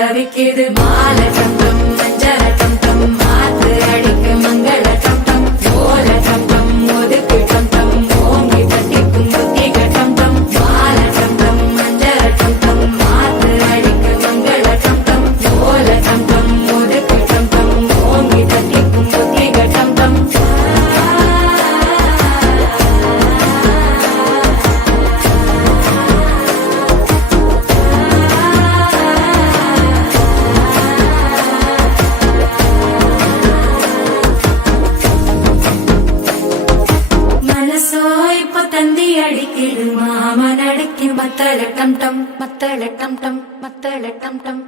தவிக்குது மால டம் டம் மஞ்சள டம் டம் மாத்து அடிக்க மங்கள டம் டம் ஓல டம் டம் ஒதுக்கு டம் டம் ஓங்கி தட்டிக்கும் புத்திக டம் டம் மால டம் டம் மஞ்சள டம் டம் மாத்து அடிக்க மங்கள டம் டம் ஓல டம் டம் ஒதுக்கு டம் டம் ஓங்கி தட்டிக்கும் புத்திக டம் டம் மனசோ இப்ப தந்தி அடிக்கிடு மாமன் அடிக்கு மத்தள டம் டம் மத்தள டம் டம் மத்தள டம் டம்